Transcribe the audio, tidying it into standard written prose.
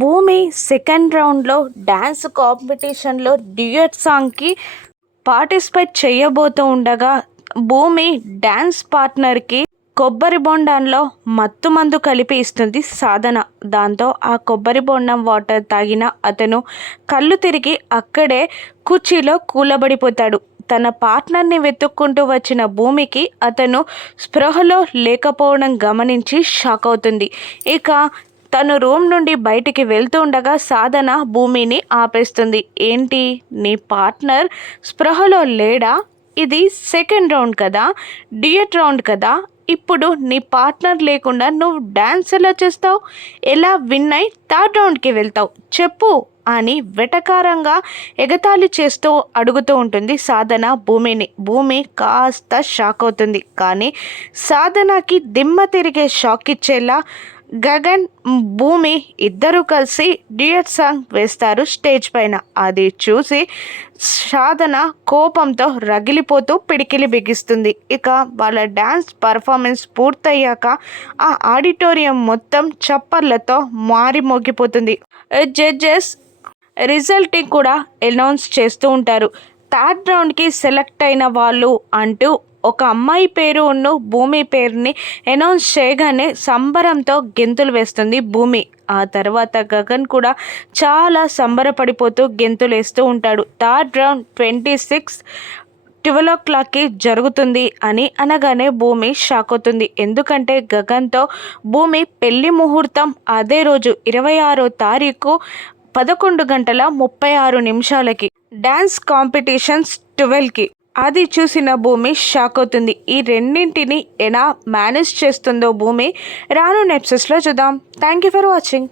భూమి సెకండ్ రౌండ్లో డ్యాన్స్ కాంపిటీషన్లో డ్యూయట్ సాంగ్కి పార్టిసిపేట్ చేయబోతూ ఉండగా భూమి డ్యాన్స్ పార్ట్నర్కి కొబ్బరి బొండంలో మత్తు మందు కలిపి ఇస్తుంది సాధన. దాంతో ఆ కొబ్బరి బొండం వాటర్ తాగిన అతను కళ్ళు తిరిగి అక్కడే కుర్చీలో కూలబడిపోతాడు. తన పార్ట్నర్ని వెతుక్కుంటూ వచ్చిన భూమికి అతను స్పృహలో లేకపోవడం గమనించి షాక్ అవుతుంది. ఇక తను రూమ్ నుండి బయటికి వెళ్తూ ఉండగా సాధన భూమిని ఆపేస్తుంది. ఏంటి, నీ పార్ట్నర్ స్పృహలో లేడా? ఇది సెకండ్ రౌండ్ కదా, డ్యూయట్ రౌండ్ కదా, ఇప్పుడు నీ పార్ట్నర్ లేకుండా నువ్వు డ్యాన్స్ ఎలా చేస్తావు? ఎలా విన్ అయి థర్డ్ రౌండ్కి వెళ్తావు చెప్పు అని వెటకారంగా ఎగతాళి చేస్తూ అడుగుతూ ఉంటుంది సాధన భూమిని. భూమి కాస్త షాక్ అవుతుంది. కానీ సాధనకి దిమ్మ తిరిగే షాక్ ఇచ్చేలా గగన్, భూమి ఇద్దరూ కలిసి డ్యూయట్ సాంగ్ వేస్తారు స్టేజ్ పైన. అది చూసి సాధన కోపంతో రగిలిపోతూ పిడికిలి బిగిస్తుంది. ఇక వాళ్ళ డ్యాన్స్ పర్ఫార్మెన్స్ పూర్తయ్యాక ఆ ఆడిటోరియం మొత్తం చప్పర్లతో మారిమోగిపోతుంది. జడ్జెస్ రిజల్ట్ని కూడా అనౌన్స్ చేస్తూ ఉంటారు. థర్డ్ రౌండ్కి సెలెక్ట్ అయిన వాళ్ళు అంటూ ఒక అమ్మాయి పేరు భూమి పేరుని అనౌన్స్ చేయగానే సంబరంతో గెంతులు వేస్తుంది భూమి. ఆ తర్వాత గగన్ కూడా చాలా సంబరపడిపోతూ గెంతులు వేస్తూ ఉంటాడు. థర్డ్ రౌండ్ 26 12 o'clockకి జరుగుతుంది అని అనగానే భూమి షాక్ అవుతుంది. ఎందుకంటే గగన్తో భూమి పెళ్లి ముహూర్తం అదే రోజు 26వ తారీఖు 11:36 డ్యాన్స్ కాంపిటీషన్స్ 12కి. అది చూసిన భూమి షాక్ అవుతుంది. ఈ రెండింటిని ఎలా మేనేజ్ చేస్తుందో భూమి రాను ఎపిసోడ్స్లో చూద్దాం. Thank you for watching.